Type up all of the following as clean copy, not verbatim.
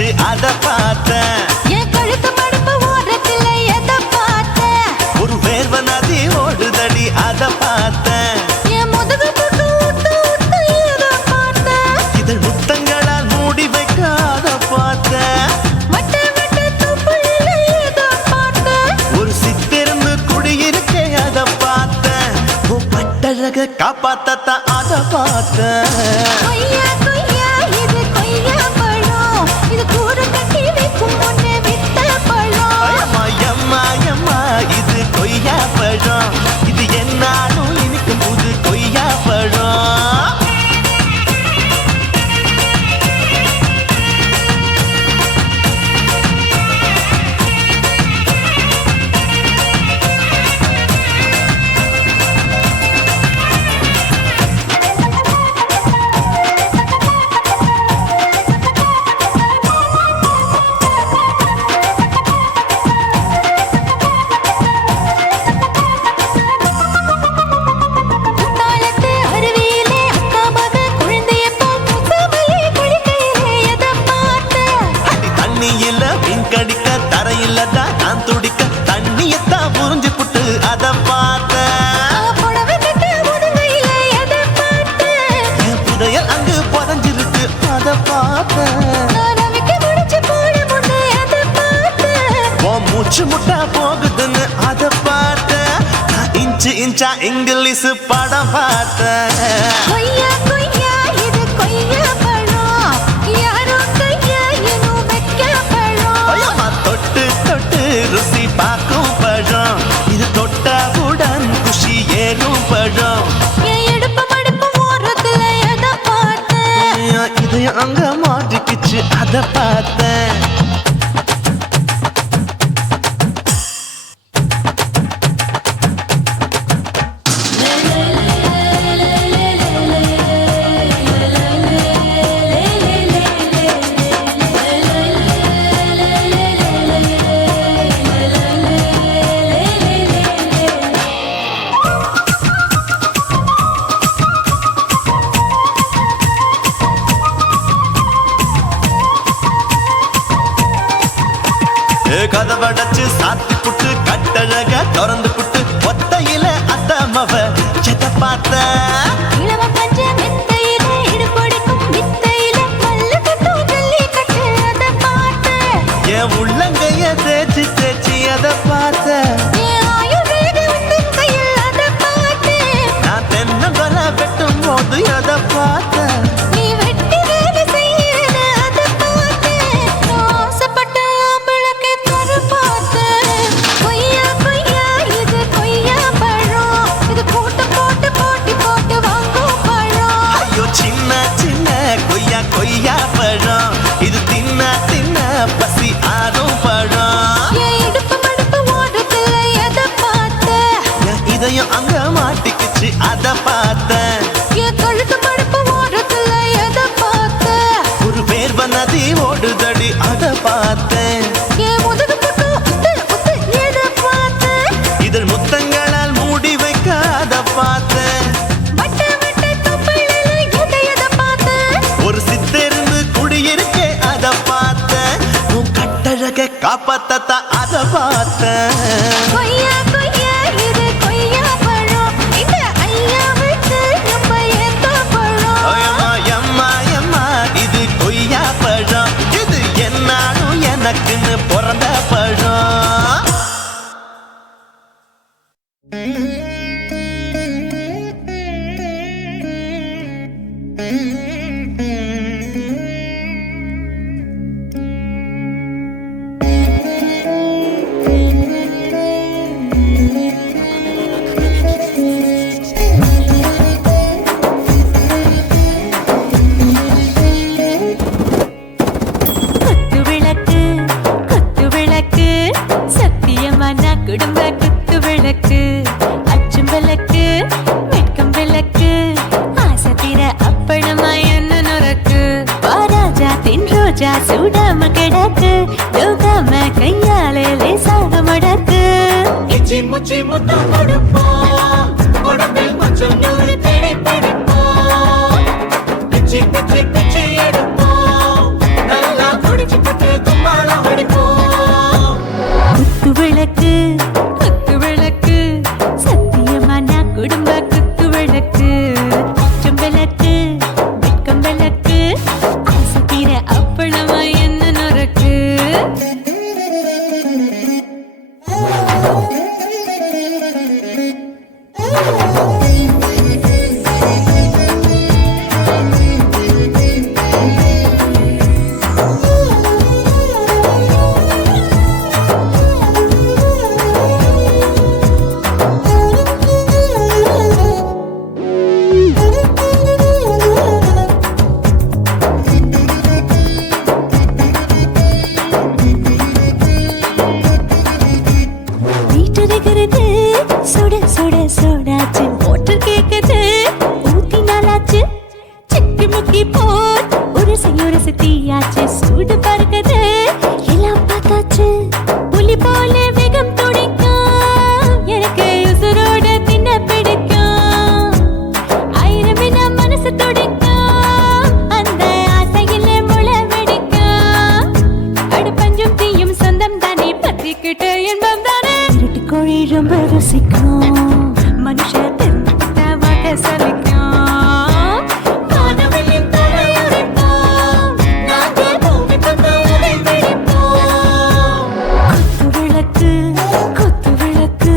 மாட்டிக்கிச்சு அத பார்த்தேன். என் கழுத்து மடுப்பு ஓரத்துல எதை பார்த்தேன்? ஒரு வேர்வ நதி ஓடுதடி அத பார்த்தேன். என் முதுகு புட்டு ஊத்து ஊத்து எதை பார்த்தேன்? இதழ் முத்தங்களால் மூடி வைக்க அத பார்த்தேன். வட்ட வட்ட துப்புளில எதை பார்த்தேன்? ஒரு சித்திருந்து குடியிருக்கே அத பார்த்தேன். உன் பட்டழக காப்பாத்தத்தான் அத பார்த்தேன். கொய்யா கொய்யா இது கொய்யா பழம், இது கூட கட்டி வைக்கும் முன்னே வித்த பழம். அம்மா எம்மா எம்மா இது கொய்யா பழம், இது என்னாலும் இனிக்கும் புது கொய்யா பழம். குத்தாலத்து அருவியிலே அக்கா மக குழந்தைய போல் முசாமலே குளிக்கையிலே எதை பார்த்தேன்? அடி தண்ணியில மீன் கடிக்க தரையில தான் நான் துடிக்க தண்ணியத்தான் புரிஞ்சு புட்டு அத பார்த்தேன். புடவை கட்ட முதுகையிலே எதை பார்த்தேன்? என் புதையல் அங்கு புதஞ்சிருக்கு அத பார்த்தேன். நான் அவிக்க முடிச்சு போட முன்னே எதை பார்த்தேன்? உன் மூச்சு முட்டா போகுதுன்னு அத பார்த்தேன். நான் இன்ச்சு இன்ச்சா இங்கிலீஷ் படம் பார்த்தேன். கொய்யா கொய்யா இது கொய்யா பழம், யாரோ கையா இன்னும் வைக்க பழம். ஐயம்மா தொட்டு தொட்டு ருசி பார்க்கும் பழம், இது தொட்டவுடன் குஷி ஏறும் பழம். என் இடுப்பு மடுப்பு ஓரத்துல எதை பார்த்தேன்? என் இதயம் அங்க மாட்டிக்கிச்சு அத பார்த்தேன். கதவடைச்சு சாத்தி புட்டு கட்டழக திறந்து புட்டு ஒத்தையில அத்தமவ செத்த பார்த்த. இளம பஞ்ச மெத்தையிலே இடுப்பொடிக்கும் வித்தையில மல்லு கட்டும் ஜல்லிக்கட்டு அதை பார்த்தேன். என் உள்ளங்கைய தேய்ச்சி தேய்ச்சி அத பார்த்த. என் ஆயுர்வேத உந்தன் கையில் அதை பார்த்தேன். நான் தென்னங்கொல வெட்டும் போது அத பார்த்த. நீ வெட்டி வேலை செய்யறது அதை பார்த்தேன். நான் ஆசைப்பட்ட ஆம்பளுக்கு தர பார்த்தேன். கொய்யா கொய்யா இது கொய்யா பழம், இது கூட்டு போட்டு போட்டி போட்டு வாங்கும் பழம். ஐயோ சின்ன சின்ன கொய்யா கொய்யா பழம், இது தின்ன தின்ன பசி ஆறும் பழம். என் இடுப்பு மடுப்பு ஓரத்துல எதை பார்த்தேன்? என் இதயம் அங்க மாட்டிக்கிச்சு அத பார்த்தேன். என் கழுத்து மடுப்பு ஓரத்துல எதை பார்த்தேன்? ஒரு வேர்வ நதி ஓடுதடி அத பார்த்தேன். என் முதுகு புட்டு உத்து உத்து எதை பார்த்தேன்? இதழ் முத்தங்களால் மூடி வைக்க அத பார்த்தேன். வட்ட வட்ட துப்புளில எதை பார்த்தேன்? ஒரு சித்திருந்து குடியிருக்கே அத பார்த்தேன். உன் கட்டழக காப்பாத்தத்தான் அத பார்த்தேன். கொய்யா கொய்யா இது கொய்யா பழம், இந்த ஐயா விட்டு நம்ம ஏத்த பழம். ஐயம்மா எம்மா எம்மா இது கொய்யா பழம், இது என்னாலும் எனக்குன்னு பிறந்த பழம். குத்து விளக்கு சத்தியமான குடும்ப குத்து விளக்கு, அச்சும் விளக்கு வெட்கம் விளக்கு, ஆசை தீர அப்பளமா என்ன நுறக்கு, வாராஜா தின் ரோஜா சூடாம கிடக்கு, யோகாம கையாலே லேசாக மடக்கு. இச்சி முச்சி முத்தம் கொடுப்போம், உடம்பில் கொஞ்சம் நூறு தேடி பிடிப்போம், பிச்சி பிச்சி பிச்சி எடுப்போம், நல்லா குடிச்சு சலிக்கும். வானவெளியின் தலையுரிப்போம், நாங்கள் பூமி தந்த உரை பிடிப்போம். குத்து விளக்கு,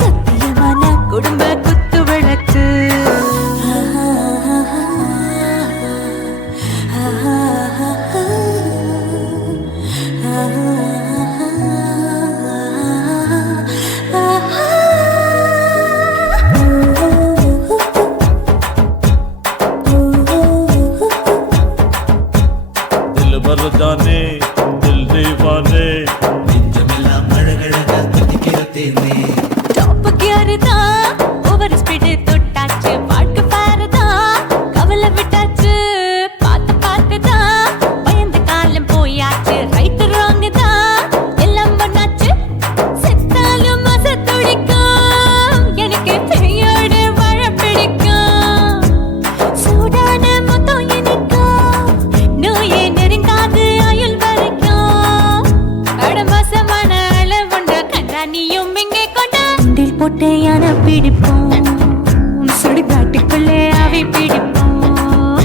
சத்தியமான குடும்ப குத்து விளக்கு. दिल भर जाने दिल दीवाने நெஞ்சமெல்லாம் அழகழகா துடிக்கிறதேனே டாப் கியர் தான், ஓவர் ஸ்பீடு தொட்டாச்சு, வாழ்க்கை பாரு தான், கவலை விட்டாச்சு, பார்த்து தான், பயந்த காலம் போயாச்சு, ரைட் ராங் தான், எல்லாம் பண்ணாச்சு, செத்தாலும் மச துடிக்கும், எனக்கு பெரியோடு வாழ பிடிக்கும், சூடான மொத்தம் இனிக்கும், நோயே நெருங்காது ஆயுள் வரைக்கும், அடமாசமான அளவுண்ட கண்டா நீயும் இங்கே கொண்டா உண்டில் போட்டு யானை பிடிப்போம், சுடுகாட்டுக்குள்ளே அவை பிடிப்போம்.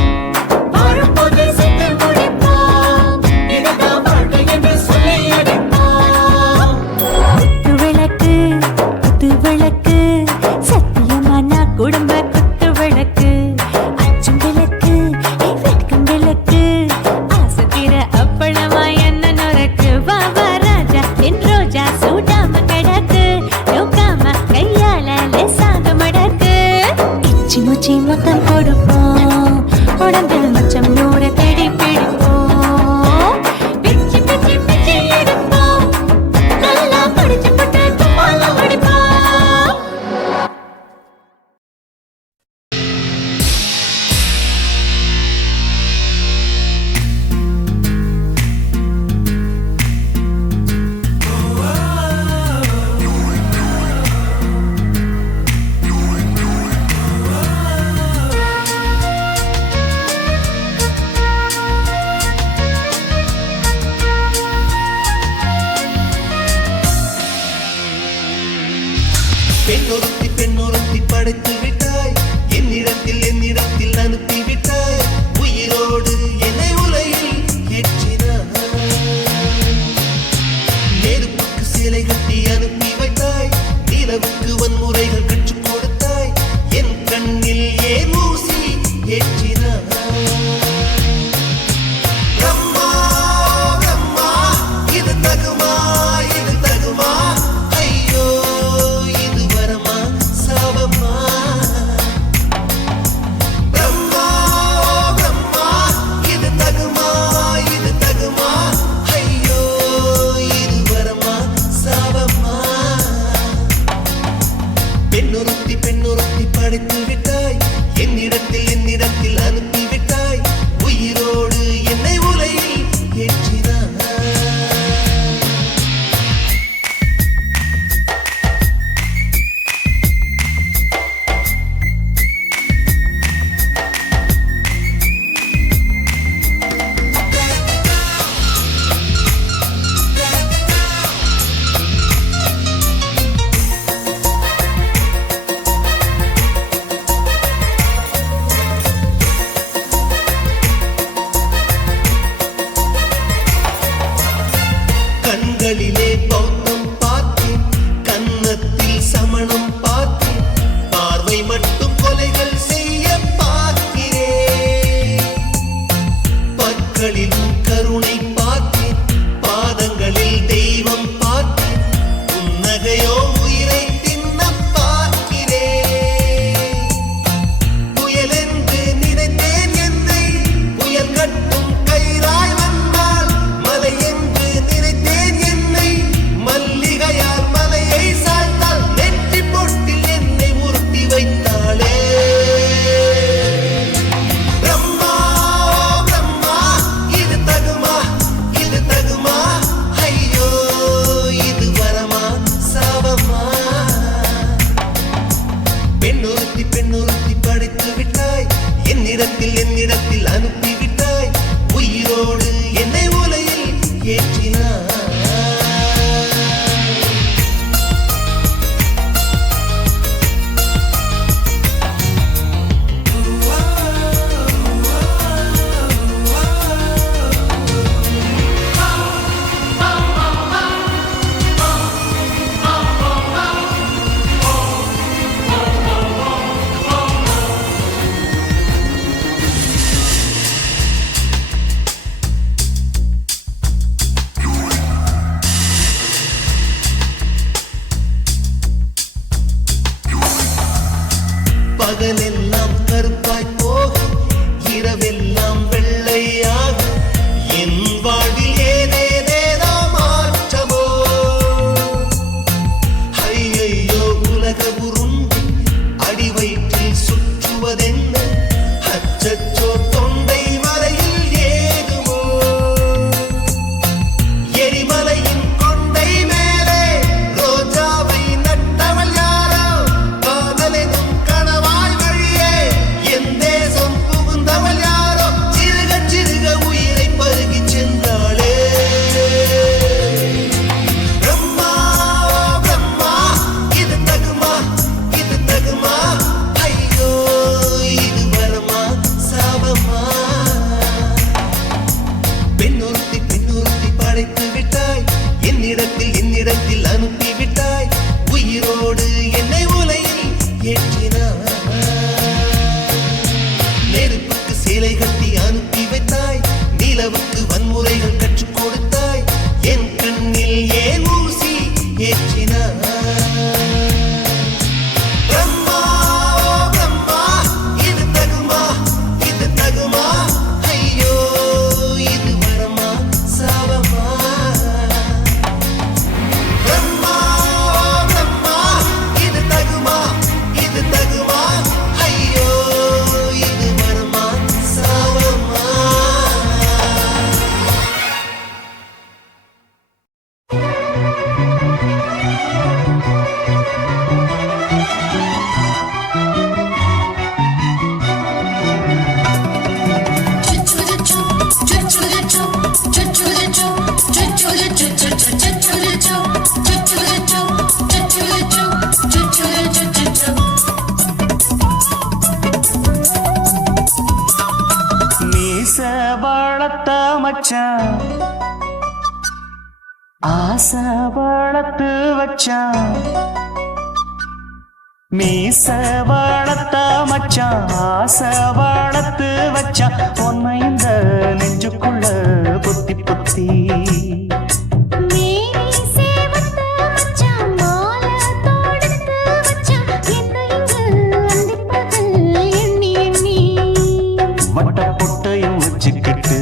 வாழும்போது செத்து முடிப்போம் இதுதான் வாழ்க்கை என்று சொல்லி அடிப்போம் குத்து விளக்கு, சத்தியமான குடும்ப குத்து விளக்கு. அச்சும் விளக்கு, வெட்கும் விளக்கு, ஆசை தீர அப்பளமா என்ன நுறக்கு. வா வா ராஜா, என் ரோஜா சூடாம கிடக்கு, நோக்காம கையால லேசாக மடக்கு. இச்சி முச்சி மொத்தம் கொடுப்போம், உடம்பில் மச்சம் நூறு தேடி பிடிப்போம். பிச்சி பிச்சி பிச்சி எடுப்போம், நல்லா படிச்சு போட்டு துப்பால படிப்போம். பெண்ணொருத்தி படைத்து விட்டாய், என்னிடத்தில் அனுப்பி விட்டாய், உயிரோடு என்னை உலையில் ஏற்றினாய், நெருப்புக்கு சிலை கட்டி அனுப்பி வைத்தாய், நிலவுக்கு வன்முறைகள் கற்றுக் கொடுத்தாய், என் கண்ணில் ஏன் ஊசி ஏற்றினாய். பிரம்மா, பிரம்மா, இது தகுமா, இது தகுமா, ஐயோ இது வரமா சாபமா. பிரம்மா, பிரம்மா, இது தகுமா, இது தகுமா, ஐயோ இது வரமா சாபமா. பெண்ணொருத்தி படைத்து விட்டாய், என்னிடத்தில் அனுப்பி விட்டாய், உயிரோடு என்னை உலையில் ஏற்றினாய். கண்களிலே பௌத்தம் பார்த்தேன், கன்னத்தில் சமணம் பார்த்தேன், பார்வை மட்டும் கொலைகள் செய்ய பார்க்கிறேன். பற்களிலும் கருணை பார்த்தேன், பாதங்களில் தெய்வம் பார்த்தேன், புன்னகையோ உயிரை தின்ன பார்க்கிறேன். புயலென்று நினைத்தேன் என்னை, புயல் கட்டும் கயிறாய் வந்தால், மலை என்று நினைத்தேன் என்னை, மல்லிகையால் மலையை சாய்த்தால், நெற்றி பொட்டில் என்னை உருட்டி வைத்தாளே. பிரம்மா, பிரம்மா, இது தகுமா, இது தகுமா, ஐயோ இது வரமா சாபமா. பெண்ணொருத்தி படைத்து விட்டாய், என்னிடத்தில் அனுப்பி விட்டாய், உயிரோடு என்னை உலையில் ஏற்றினாய். பகலெல்லாம் கருப்பாய் போகும் இரவெல்லாம் வெள்ளையாகும் என் வாழ்வில் ஏதேதேதோ மாற்றமோ ஐயையோ உலக உருண்டி அடி வயிற்றில் சுற்றுவதென்ன அச்சச்சோ தொண்டை மலையில் ஏதுமோ எரிமலையின் கொண்டை மேலே ரோஜாவை நட்டவள் யாரோ காதலெனும் கணவாய் வழியே என் தேசம் புகுந்தவள் யாரோ சிறுக சிறுக உயிரை பருகிச் சென்றாளே பிரம்மா பிரம்மா இது தகுமா ஐயோ இது வரமா சாபமா பெண்ணொருத்தி படைத்து விட்டாய் என்னிடத்தில் அனுப்பி விட்டாய் உயிரோடு என்னை உலையில் ஏற்றினாய் நெருப்புக்கு சேலை கட்டி அனுப்பி வைத்தாய் நிலவுக்கு வன்முறைகள் கற்றுக் கொடுத்தாய் என் கண்ணில் ஏன் ஊசி ஏற்றினாய் பிரம்மா பிரம்மா இது தகுமா ஐயோ இது வரமா சாபமா பிரம்மா பிரம்மா இது தகுமா ஐயோ இது வரமா சாபமா மீச வளர்த்த மச்சான் ஆசை வளர்த்து வச்சான் மீச வளர்த்த மச்சான் ஆசை வளர்த்து வச்சான் உன்னை இந்த நெஞ்சுக்குள்ள புத்தி புத்தி மேனி சேவத்த மச்சான் மாலை தொடுத்து வச்சான் என்னை இங்கு அந்திப்பகல் எண்ணி எண்ணி வட்ட பொட்டையும் வச்சுக்கிட்டு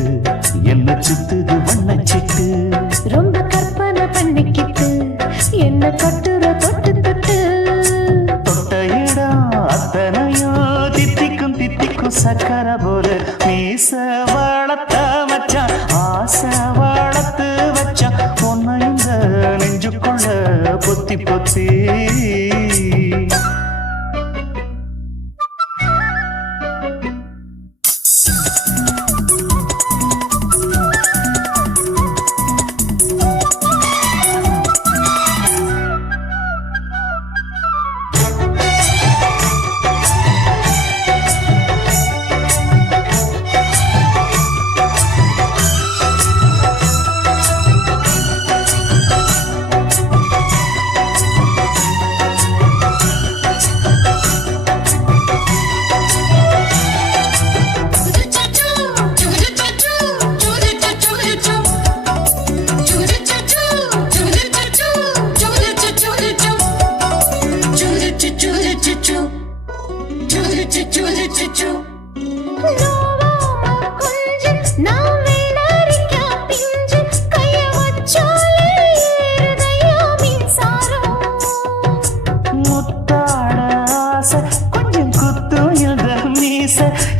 என்ன சுத்துது வண்ணச்சிட்டு ரொம்ப கற்பனை பண்ணிக்கிட்டு என்ன கட்டுற தொட்டு தொட்டு தொட்ட இடம் அத்தனையும் தித்திக்கும் சக்கர போல மீச வளர்த்த மச்சான் ஆசை வளர்த்து வச்சான் உன்னை இந்த நெஞ்சுக்குள்ள பொத்தி பொத்தி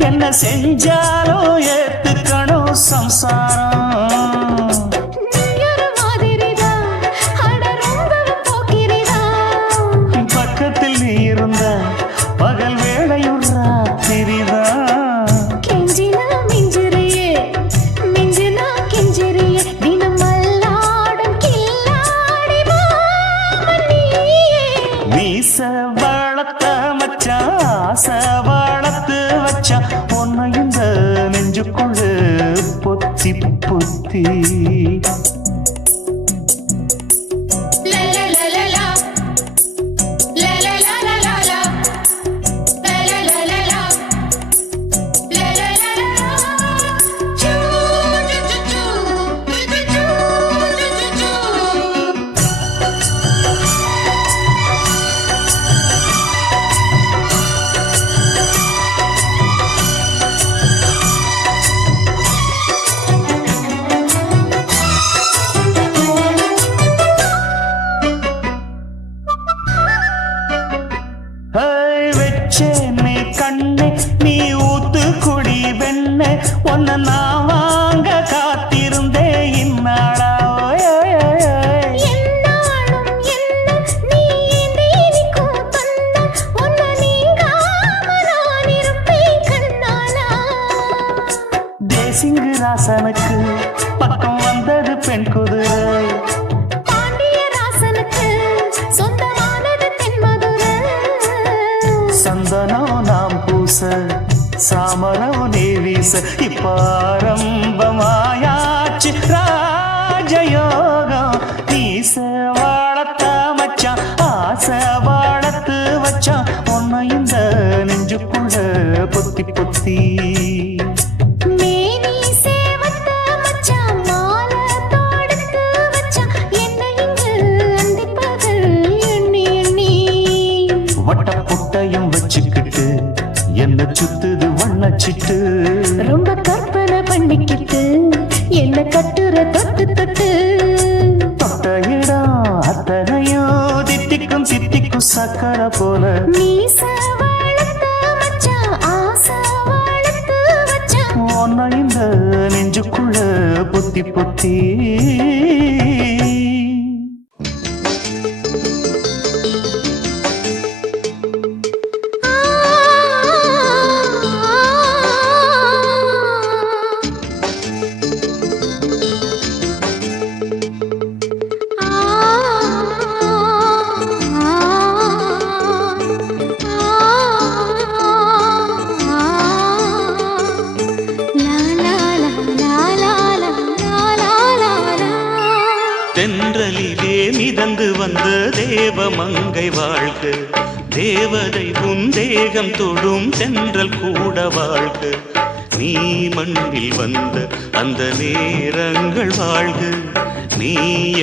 என்ன செஞ்சாலும் ஏத்துக்கணும் சம்சாரம் பக்கத்தில் நீ இருந்த பகல் வேளையும் ராத்திரிதான் கெஞ்சினா மிஞ்சிரியே மிஞ்சினா கெஞ்சிரியே தினம் மல்லாடும் கில்லாடி மாமணியே மீச வளர்த்த மச்சான் ஆசை வளர்த்து வச்சான் உன்னை இந்த நெஞ்சுக்குள்ள பொத்தி பொத்தி ராசனுக்கு பக்கம் வந்தது பெண் குதிரை. பாண்டிய ராசனுக்கு சொந்தமானது தென்மதுரை. சந்தனம் நாம் பூச சாமரம் நீ வீச இப்ப ஆரம்பமாயாச்சு ராஜயோகம். நீச வாழத்த மச்சான் ஆசை வாழத்து வச்சான் உன்னை இந்த நெஞ்சுக்குள்ள பொத்தி பொத்தி. மேனி சேவத்த மச்சான் மாலை தொடுத்து வச்சான் என்னை இங்கு அந்திப்பகல் எண்ணி எண்ணி. வட்ட புட்டையும் வச்சுக்கிட்டு என்ன சுத்துது வண்ணச்சிட்டு. ரொம்ப கற்பனை பண்ணிக்கிட்டு என்ன கட்டுற தொட்டு தொட்டு. தொட்ட இடம் அத்தனையும் தித்திக்கும் தித்திக்கும் சக்கரை போல. மீச வளர்த்த மச்சான் ஆசை வளர்த்து வச்சான் உன்னை இந்த நெஞ்சுக்குள்ள பொத்தி பொத்தி. தென்றலிலே மிதந்து வந்த தேவமங்கை வாழ்க. தேவதை உன் தேகம் தொடும் தென்றல் கூட வாழ்க. நீ மண்ணில் வந்த அந்த நேரங்கள் வாழ்க. நீ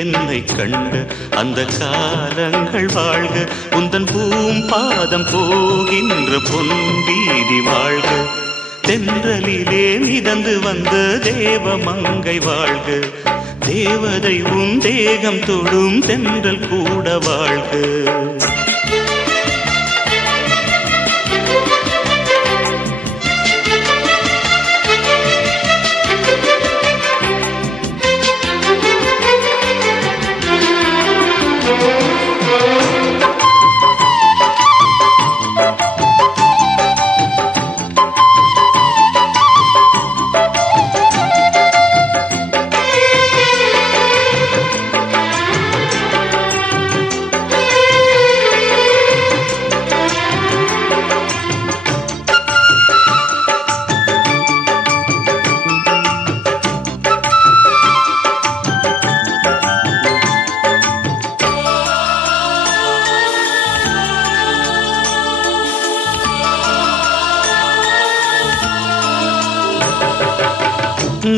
என்னை கண்ட அந்த காலங்கள் வாழ்க. உந்தன் பூம்பாதம் போகின்ற பொன் வீதி வாழ்க. தென்றலிலே மிதந்து வந்த தேவமங்கை வாழ்க. தேவதை உன் தேகம் தொடும் தென்றல் கூட வாழ்க.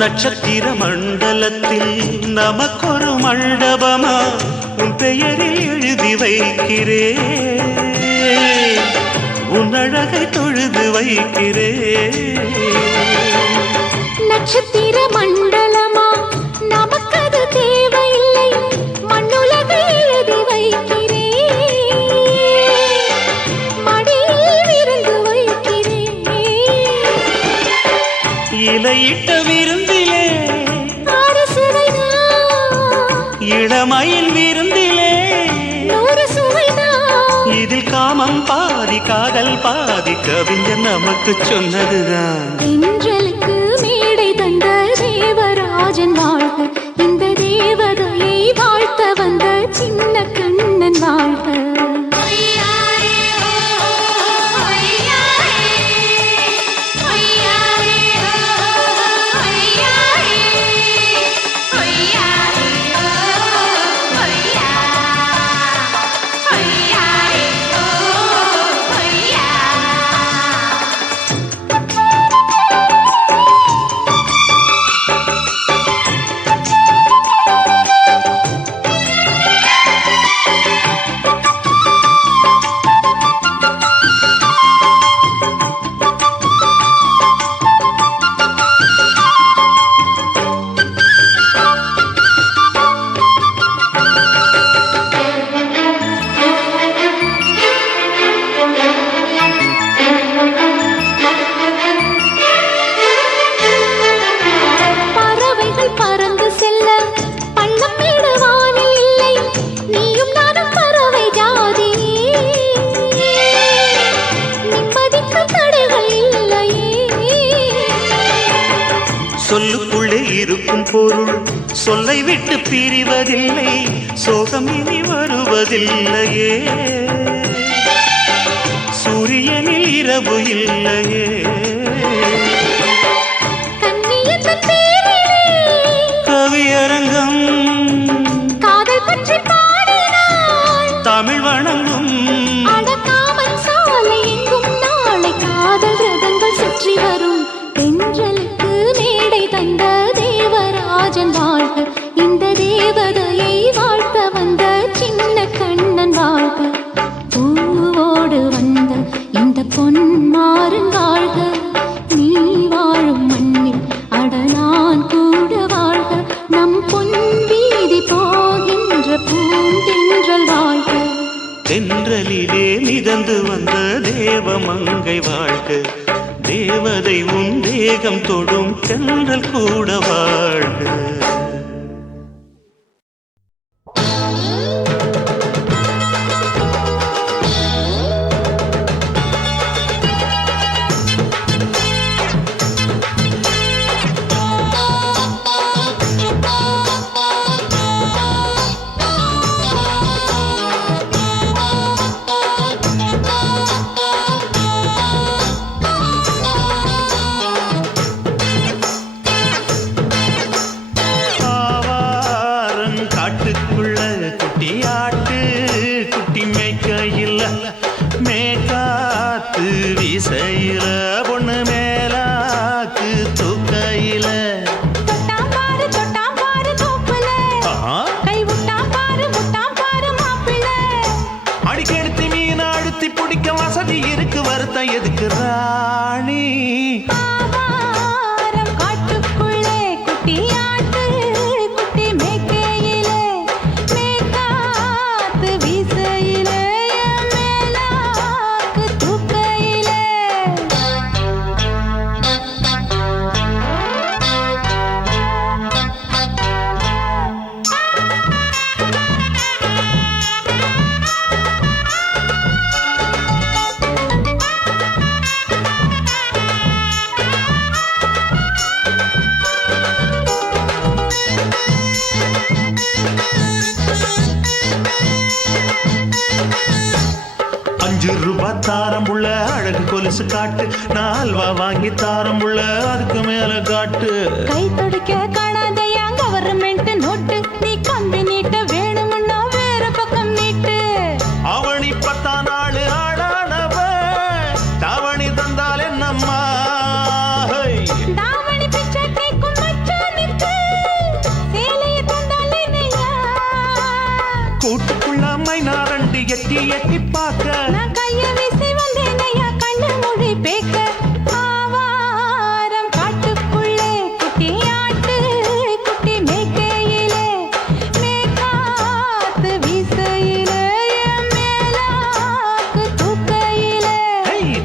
நட்சத்திர மண்டலத்தில் நமக்கொரு மண்டபமா உன் பெயரில் எழுதி வைக்கிறேன். உன் அழகை தொழுது வைக்கிறேன். நட்சத்திர மண்டலமா நமக்கது தேவையில்லை மண்ணுலகை எழுதி வைக்கிறேன். மடியில் விருந்து வைக்கிறேன். இலையிட்ட விருந்திலே ஆறு சுவைதான் இளமயில் விருந்திலே 100 சுவைதான். இதில் காமம் பாதி காதல் பாதி கவிஞர் நமக்கு சொன்னதுதான். தென்றலுக்கு மேடை தந்த தேவராஜன் வாழ்க. இந்த தேவதையை வாழ்த்த வந்த சின்ன கண்ணன் வாழ்க. பொருள் சொல்லை விட்டு பிரிவதில்லை, சோகம் இனி வருவதில்லையே. சூரியனில் இரவு இல்லையே. கண்ணியத்தின் பேரிலே கவியரங்கம் காதல் பற்றி பாடினாள். தமிழ் வணங்கும் அடக்காமன் சாலை எங்கும் நாளை காதல் ரதங்கள் சுற்றி வரும். தென்றலுக்கு மேடை தந்த தேவராஜன் வாழ்க, இந்த தேவதையை வாழ்க்க வந்த சின்ன கண்ணன் வாழ்க. பூவோடு வந்த இந்த பொன்மாறன் வாழ்க, நீ வாழும் மண்ணில் அட நான் கூட வாழ்க. நம் பொன் வீதி போகின்ற பூந்தென்றல் வாழ்க. தென்றலிலே மிதந்து வந்த தேவமங்கை வாழ்க, தேவதை உன் தேகம் தொடும் தென்றல் கூட வாழ்க. எதுக்கு ராணி காட்டுக்குள்ளே குட்டியாட்டு குட்டி மேய்க்கையிலே மேய்காத்து வீசையிலே மேலாக்கு தூக்கையிலே. ₹5 தாரம்புள்ள அழகு கொலுசு காட்டு, நால்வா வாங்கி தாரம்புள்ள அதுக்கு மேல காட்டு. கை துடிக்க காணாதையா கவர்மெண்ட் நோட்டு, நீ கம்பி நீட்ட வேணும்னா வேற பக்கம் நீட்டு. அவனி 10 நாள் ஆடானவ தாவணி தந்தால் என்னம்மா, தாவணி பிச்சை கேட்கும் மச்சானுக்கு சேலையை தந்தால் என்னையா. கூட்டுக்குள்ள மைனாரண்டு எட்டி எட்டி பார்க்க, நான் கைய வீசி வந்தேனையா கண்ணு மொழி பேக்க. ஆவாரம் காட்டுக்குள்ளே குட்டியாட்டு குட்டி மேய்க்கையிலே மேய்காத்து வீசையிலே மேலாக்கு தூக்கையிலே.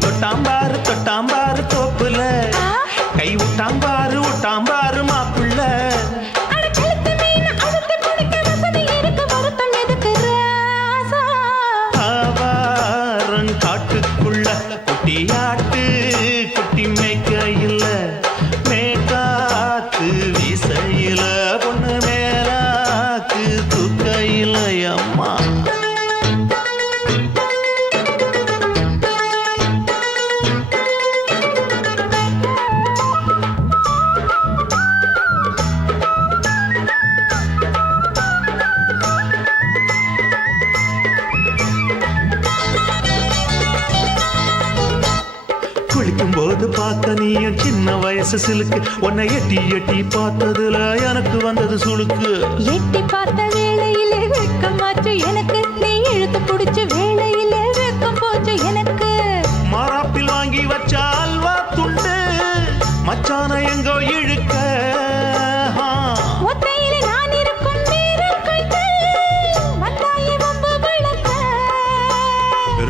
தொட்டாம்பாரு தொட்டாம்பாரு தோப்புல, கை விட்டாம்பாரு விட்டாம்பாரு மாப்பிள்ள. அட கழுத்து மீன் அழுத்து குடிக்க வசதி இருக்கு, வருத்தம் எதுக்கு ராசா. ஆவாரம் காட்டுக்குள்ள குட்டியாட்டு குட்டி மேய்க்கையில மேய்காத்து வீசையில பொண்ணு மேலாக்கு தூக்கையில அம்மா. குளிக்கும் போது பார்த்த நீயும் சின்ன வயசு சிலுக்கு, உன்னை எட்டி எட்டி பார்த்ததுல எனக்கு வந்தது சுளுக்கு. எட்டி பார்த்த வேளையிலே வெட்கமாச்சு எனக்கு, நீ இழுத்து பிடிச்ச வேளையிலே வெட்கம் போச்சு எனக்கு. மாறாப்பில் வாங்கி வச்ச அல்வா துண்டு மச்சான எங்கோ இழுக்க. ஒத்தையிலே நான் இருக்கும் நேரம் கழித்து வந்தாயே வம்பு விளக்க.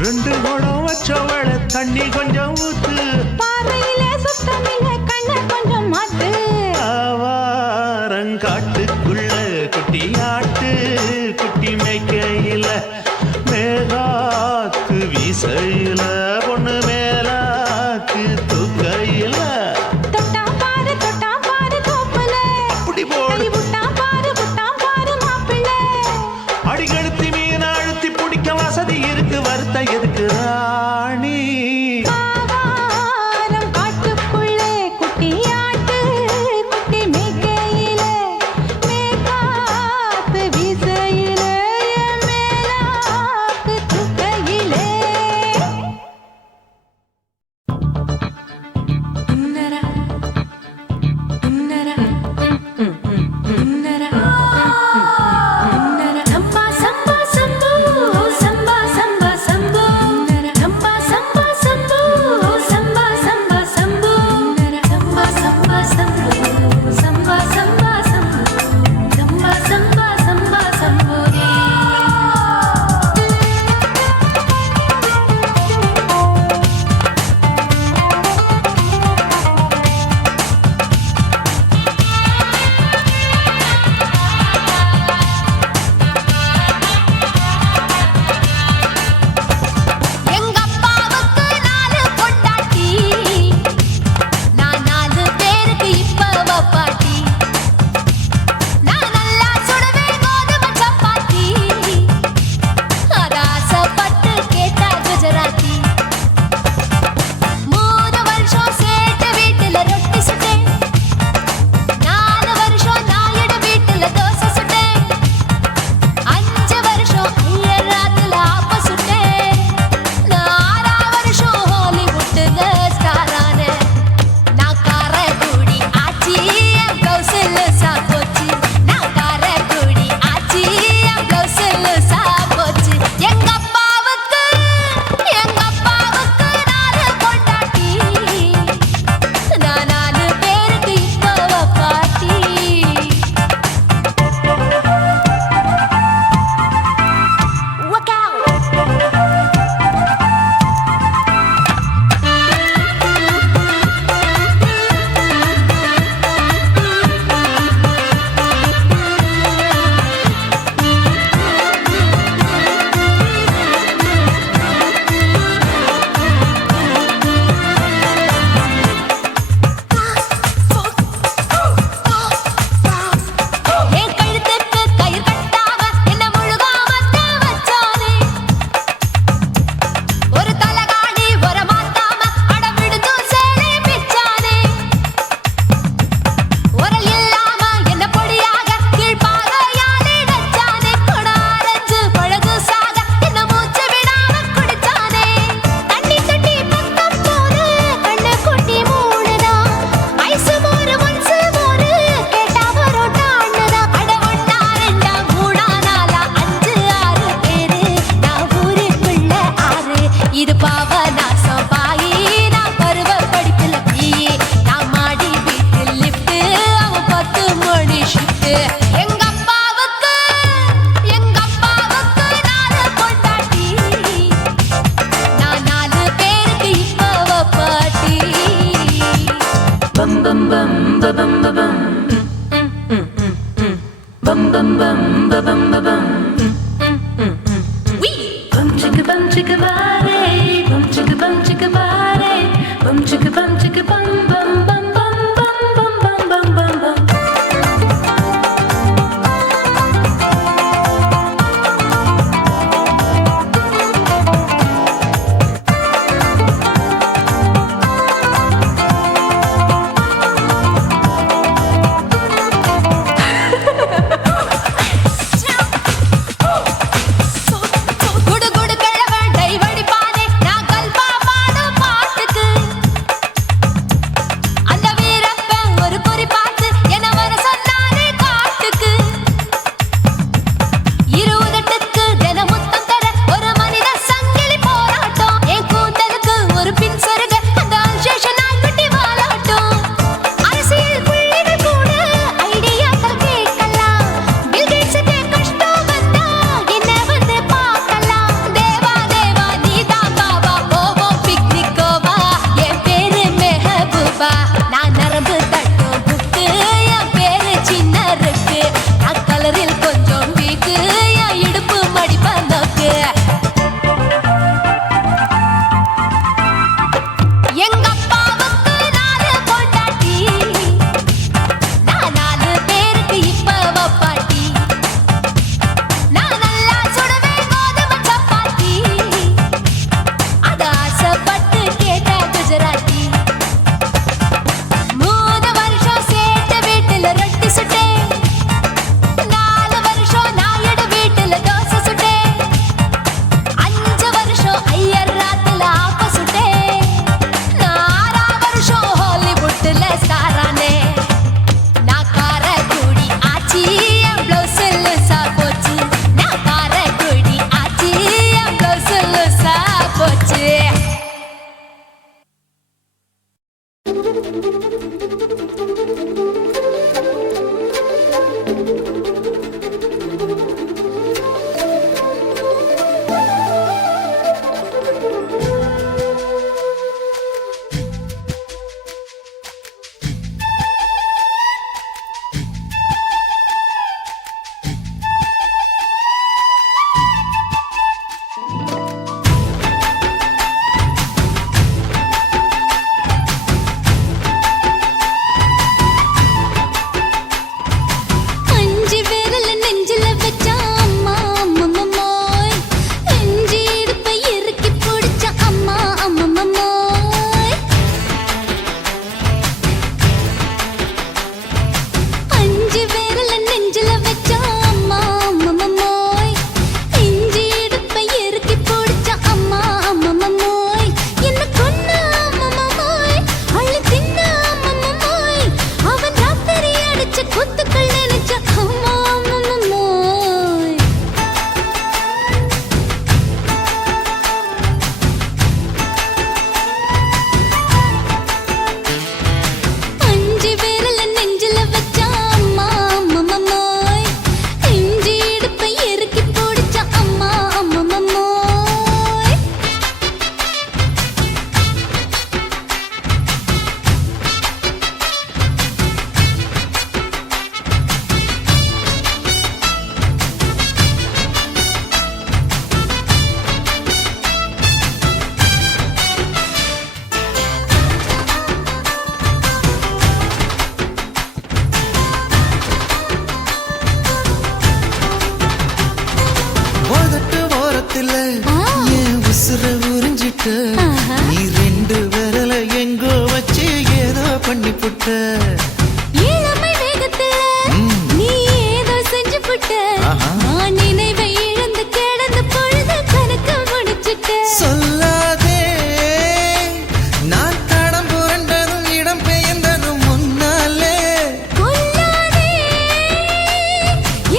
2 குடம் வச்சவள தண்ணி கொஞ்சம் ஊத்து, பார்வையிலே சுத்தமில்லை கண்ணை கொஞ்சம் மாத்து. ஆவாரங்காட்டுக்குள்ள குட்டியாட்டு குட்டி மேய்க்கையில மேகாத்து வீசையில பொண்ணு மேலாக்கு தூக்கையில. தொட்டா பாரு தோப்புல, அப்படி போடு. பண்ணி புட்ட இளமை வேகத்துல நீ ஏதோ செஞ்சு புட்ட நான் நினைவை இழந்து கிடந்து பொழுது கணக்கு முடிச்சிட்ட சொல்லாதே நான் தடம் புரண்டதும் இடம் பெயர்ந்ததும் முன்னாலே கொல்லாதே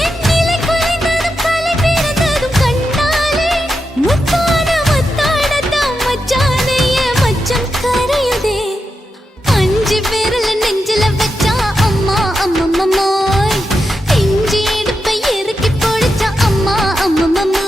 என் நிலை குறைந்ததும் தலை பிறந்ததும் கண்ணாலே முத்தான முத்தாடத்தான் மச்சானைய மச்சம் கரையுதே அஞ்சு விரல நெஞ்சில வச்சா அம்மா அம்மம்மோய் இஞ்சி இடுப்பை இறுக்கி பொழிச்சா அம்மா அம்மம்மோய்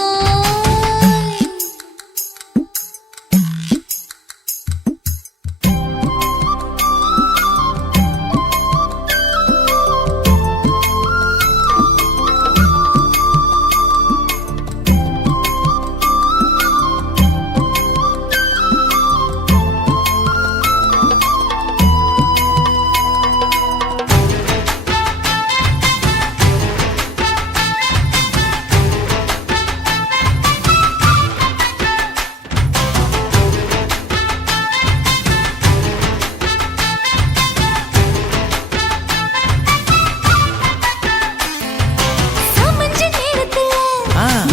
சமஞ்ச நேரத்துல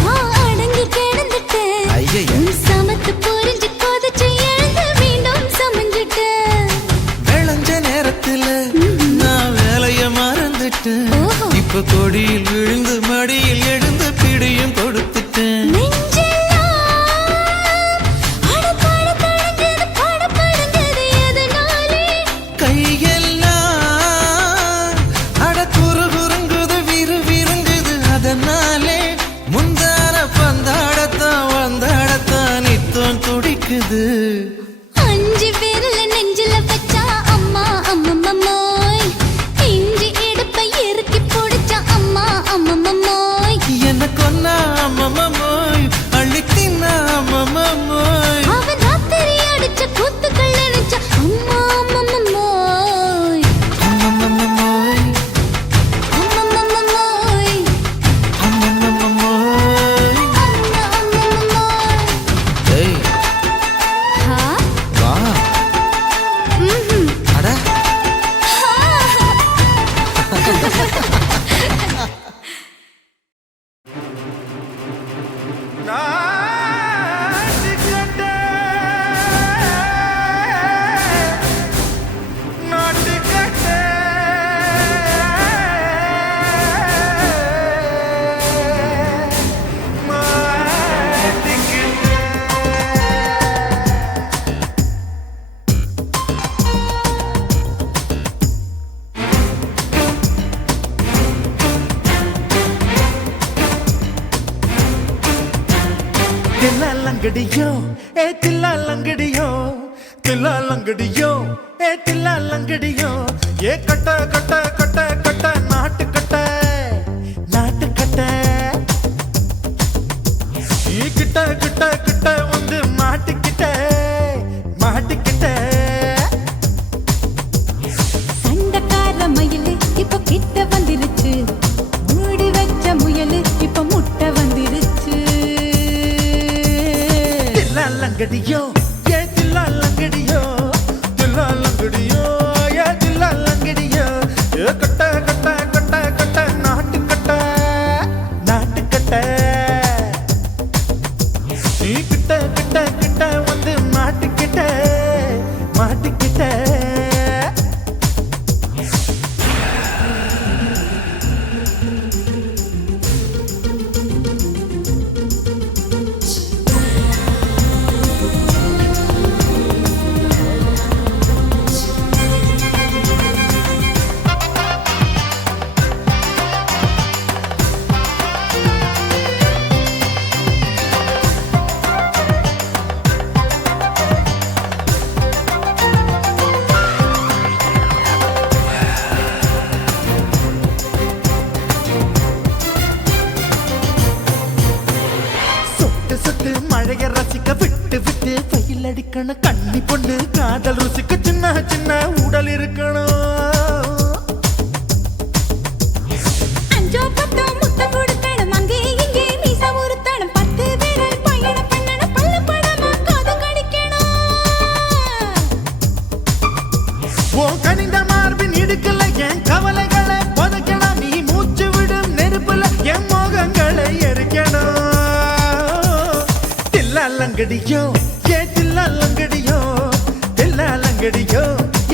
நான் அடங்கி கிடந்துட்டேன் ஐயைய. உன் சமத்து புரிஞ்சு கொதிச்சு எழுந்து மீண்டும் சமஞ்சிட்டேன் விளைஞ்ச நேரத்துல நான் வேலைய மறந்துட்டேன் ஓஹோ. இப்ப கொடியில் விழுந்து மடியில் எழுந்து பிடியும் கொடுத்துட்டேன் நெஞ்செல்லாம் அடப்பாட தடஞ்சது படபடங்குது எதனாலே கையெல்லாம் அட குறு குறுங்குது விறு விருங்குது அதனாலே முந்தான பந்தாடத்தான் வந்தாடத்தான் நித்தம் துடிக்குது அஞ்சு விரல நெஞ்சில வச்சா அம்மா அம்மம்மோய் இஞ்சி இடுப்பை இறுக்கி பொடிச்சா அம்மா அம்மம்மோய் என்ன கொன்னா அம்மம்மோய் அள்ளி தின்னா அம்மம்மோய் அவன் ராத்திரி அடிச்ச கூத்துக்கள் நினைச்ச அம்மா அம்மம்மோய் அம்மம்மோய் அம்மம்மோய் அம்மம்மோய் அம்மா அம்மம்மோய் ஏய் ஹா வா அட தில்லாலங்கடியோ ஏ தில்லாலங்கடியோ தில்லாலங்கடியோ ஏ தில்லாலங்கடியோ ஏ கட்ட கட்ட கட்ட கட்ட நாட்டு கட்ட நாட்டு கட்ட நீ கிட்ட கிட்ட கிட்ட வந்து மாட்டிக்கிட்ட மாட்டிக்கிட்ட சண்டக்கார மயிலு இப்ப கிட்ட வந்துருச்சு மூடி வச்ச முயலு இப்ப முட்டை வந்துருச்சு தில்லாலங்கடியோ ஏ தில்லாலங்கடியோ தில்லாலங்கடியோ ஏ தில்லாலங்கடியோ ஏ கட்ட கட்ட கட்ட கட்ட நாட்டு கட்ட நாட்டு கட்ட நீ கிட்ட கிட்ட கிட்ட வந்து மாட்டிக்கிட்ட மாட்டிக்கிட்ட மழைய ரசிக்க விட்டு விட்டு வெயில் அடிக்கணும் கண்ணி பொண்ணு காதல் ருசிக்க சின்ன சின்ன உடல் இருக்கணும் அஞ்சோ பத்தோ முத்தம் கொடுக்கணும் அங்கே இங்கே மீசா உருத்தணும் 10 விரல் பயணம் பண்ணணும் பல்ல படமா காது கடிக்கணும் ஓ கனிந்த மார்பின் இடுக்கல என் கவலைகளை புதைக்கணும் நீ மூச்சு விடும் நெருப்புல என் மோகங்களை எரிக்கணும் தில்லாலங்கடியோ ஏ தில்லாலங்கடியோ தில்லாலங்கடியோ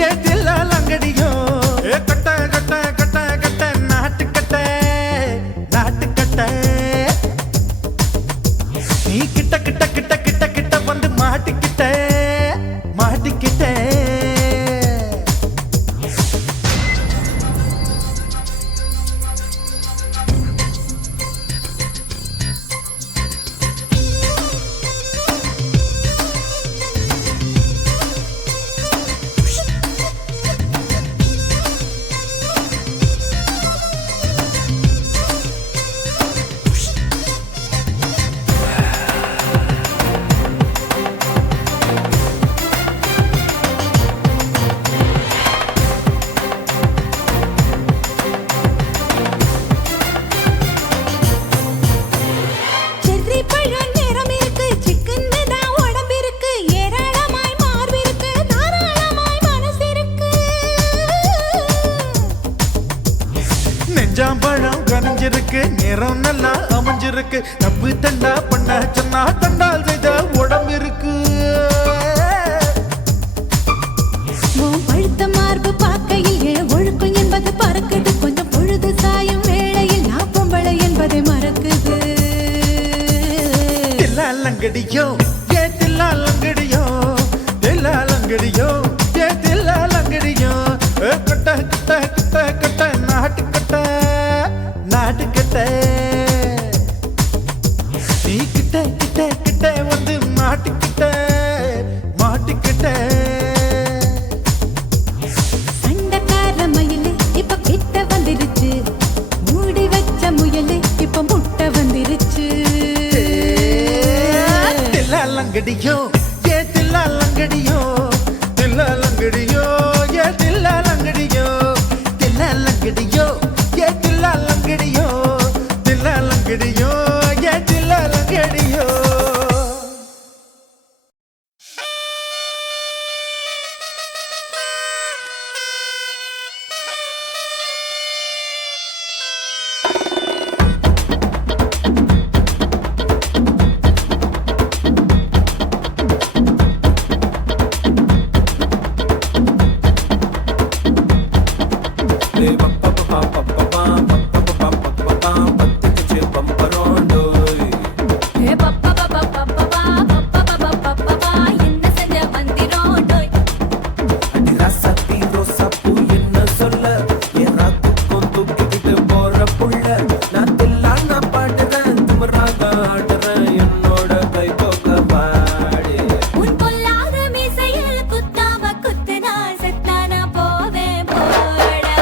ஏ தில்லாலங்கடியோ ஏ கட்ட கட்ட கட்ட கட்ட நாட்டுக்கட்ட நாட்டுக்கட்ட நீ கிட்ட கிட்ட கிட்ட கிட்ட கிட்ட வந்து மாட்டிக்கிட்ட மாட்டிக்கிட்ட செர்ரி பழம் நிறம் இருக்கு சிக்கன்னு தான் உடம்பிருக்கு ஏராளமாய் மார்பிருக்கு தாராளமாய் மனசிருக்கு நெஞ்சாம்பழம் கனிஞ்சிருக்கு நிறம் நல்லா அமைஞ்சிருக்கு தப்பு தண்டா பண்ண சொன்னா தண்டால் செய்த உடம்பு இருக்கு உன் பழுத்த மார்பு பார்க்கையில் என் ஒழுக்கம் என்பது பறக்குது கொஞ்சம் பொழுது சாயும் வேளையில் நான் பொம்பளை என்பதை மறக்குது தில்லாலங்கடியோ ஏ தில்லாலங்கடியோ தில்லாலங்கடியோ ஏ தில்லாலங்கடியோ கட்ட கட்ட கட்ட கட்ட நாட்டுக்கட்ட நாட்டுக்கட்ட நீ கிட்ட கிட்ட கிட்ட வந்து மாட்டிக்கிட்ட மாட்டிக்கிட்ட சண்டைக்கார மயிலு இப்ப கிட்ட வந்துருச்சு மூடி வச்ச முயலு இப்ப முட்டை வந்துருச்சு தில்லாலங்கடியோ ஏ தில்லாலங்கடியோ தில்லாலங்கடியோ ஏ தில்லாலங்கடியோ தில்லாலங்கடியோ ஏ தில்லாலங்கடியோ தில்லாலங்கடியோ ஏ தில்லாலங்கடியோ என்ன செஞ்ச மந்திரோடோய் உன் பொல்லாத மீசையில் குத்தாம குத்துனா செத்தானா போவே போடா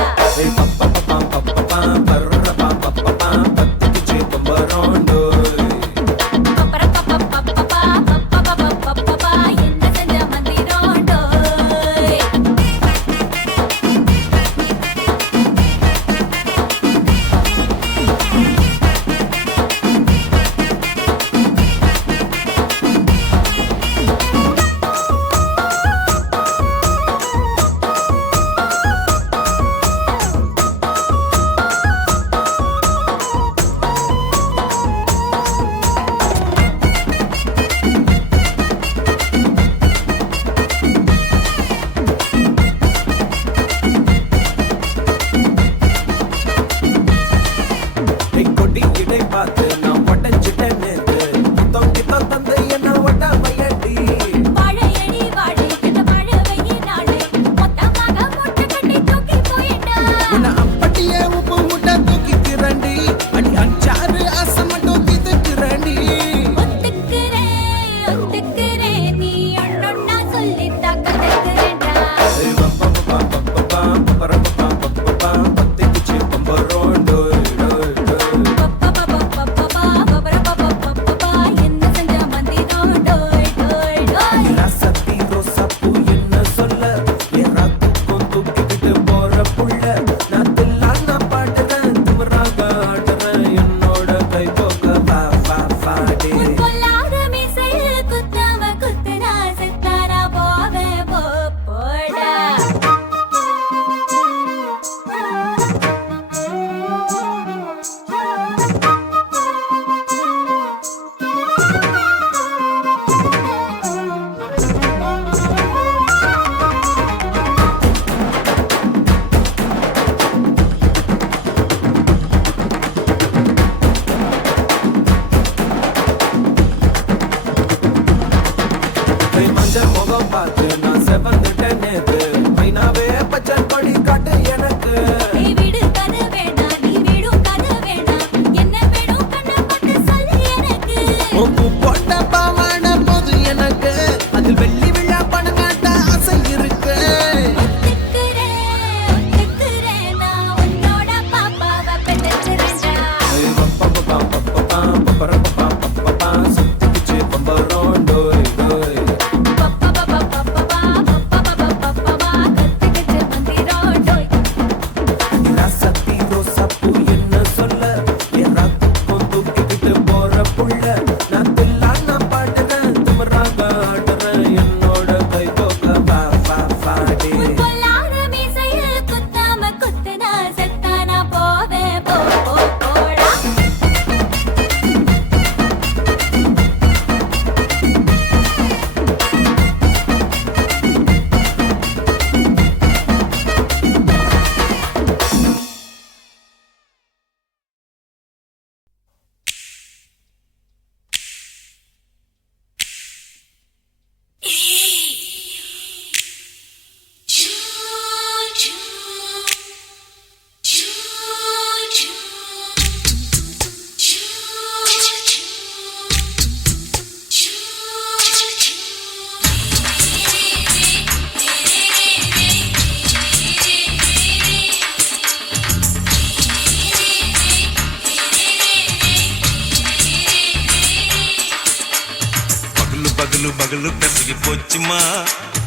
பகலு பெசகி போச்சுமா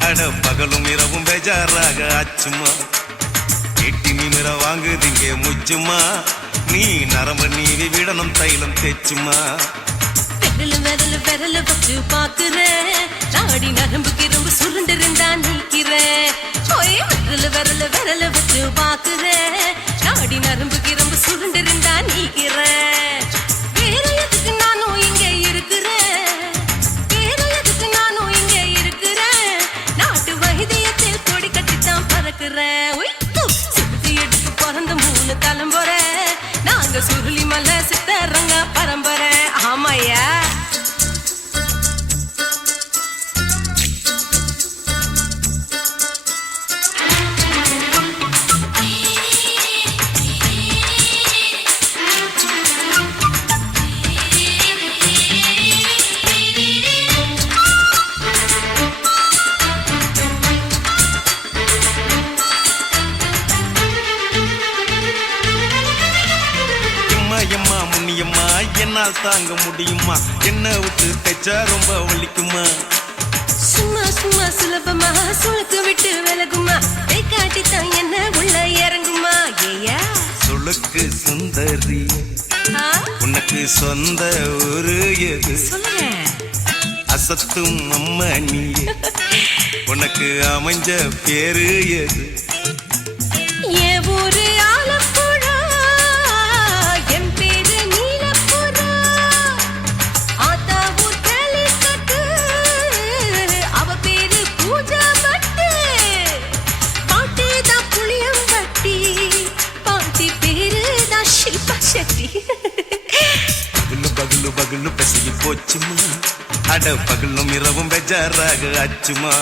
அட பகலும் இரவும் பேஜாராக ஆச்சுமா எட்டி நிமிர வாங்குதிங்க முச்சுமா நீ நரம்ப நீவி விடணும் தைலம் தேச்சுமா விரலு விரலு விரலு வச்சு பாக்குறேன் நாடி நரம்பு கிரம்பு சுருண்டு இருந்தா நீக்கிறேன் ஓய் விரலு விரலு விரலு வச்சு பாக்குறேன் நாடி நரம்பு கிரம்பு சுருண்டு இருந்தா நீக்கிறேன் வேற எதுக்கு நானும் இங்க இருக்கிறேன் வேற எதுக்கு நானும் இங்க இருக்கிறேன் நாட்டு வைத்தியத்தில் கொடி கட்டித்தான் பறக்கிறேன் ஒய் சுத்தி எடுத்து பிறந்த 3 தலைமுறை நாங்க சுருளி மலை சித்தரங்க பரம்பரை ஆமாயா எம்மா முன்னியம்மா என்னால் தாங்க முடியுமா என்ன விட்டு தைச்சா ரொம்ப வலிக்குமா சும்மா சும்மா சுலபமா சுளுக்கு விட்டு விலகுமா கை காட்டித்தான் என்ன உள்ள இறங்குமா ஏயா சுளுக்கு சுந்தரி உனக்கு சொந்த ஊரு எது சொல்றேன் அசத்தும் அம்மா நீ உனக்கு அமைஞ்ச பேரு எது என் ஊரு ஆலப்புழா என் பேரு நீலப்புறா ஆத்தா ஊர் கேலிக்கட்டு அவ பேரு பூஜா பட்டு பாட்டி தான் புளியம்பட்டி பாட்டி பேரு தான் ஷில்பா செட்டி பகலு பகலு பகலு பெசகி போச்சுமா அட பகலும் இரவும் பெஜாராக ஆச்சுமா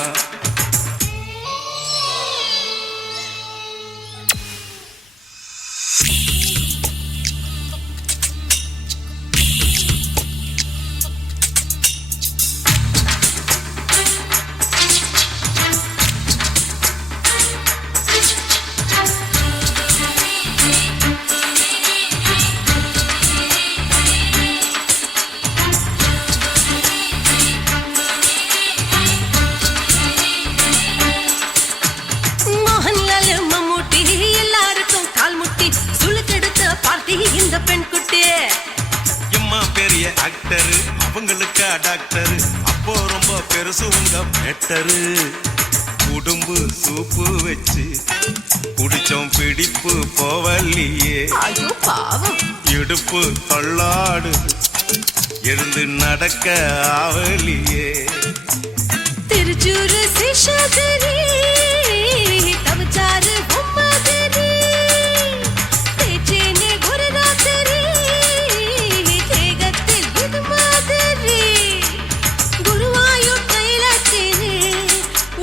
மோகன்லால் மம்மூட்டி எல்லாருக்கும் கால் முட்டி சுளுக்கெடுத்த பார்ட்டி இந்த பெண் குட்டி எம்மா பெரிய ஆக்டரு அவங்களுக்கா டாக்டரு அப்போ ரொம்ப பெருசு உங்க மேட்டரு உடும்பு சூப்பு வச்சு குடிச்சோம் பிடிப்பு போவல்லையே ஐயோ பாவம் இடுப்பு தள்ளாடு எழுந்து நடக்க ஆவலியே திருச்சூரு சிஷாதிரி தவச்சாரு பொம்மதிரி தேச்சேனே குருராத்திரி தேகத்தில் இது மாதிரி குருவாயூர் தைலத்தினே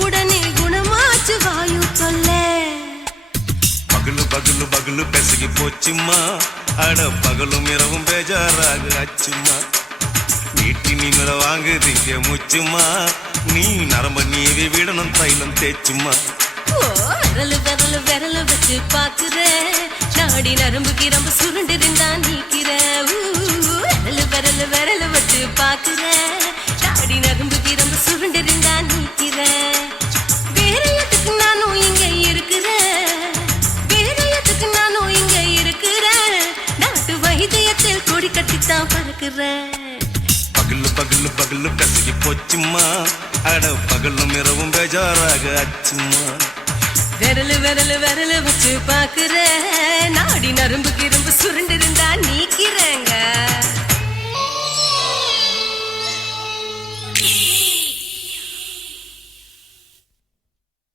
உடனே குணமாச்சு வாயு சொல்ல பகலு பகலு பகலு பெசகி போச்சுமா அட பகலும் இரவும் பேஜாராக ஆச்சுமா வீட்டி நிமிர வாங்குதிங்க முச்சுமா நீ நரம்ப நீவி விடணும் தைலம் தேச்சுமா ஓ விரலு விரலு விரலு வச்சு பாக்குறேன் நாடி நரம்பு கிரம்பு சுருண்டு இருந்தா நீக்கிறேன் விரலு விரலு விரலு வச்சு பாக்குறேன் நாடி நரம்பு கிரம்பு சுருண்டு இருந்தா நீக்கிறேன் வேற எதுக்கு நானும் இங்க இருக்கிறேன் வேற எதுக்கு நானும் இங்க இருக்கிறேன் நாட்டு வைத்தியத்தில் கொடி கட்டித்தான் பறக்கிறேன் பகலு பகலு பகலு பெசகி போச்சுமா அட பகலும் இரவும் பேஜாராக ஆச்சுமா விரலு விரலு விரலு வச்சு பாக்குறேன் நாடி நரம்பு கிரம்பு சுருண்டு இருந்தா நீக்கிறேங்க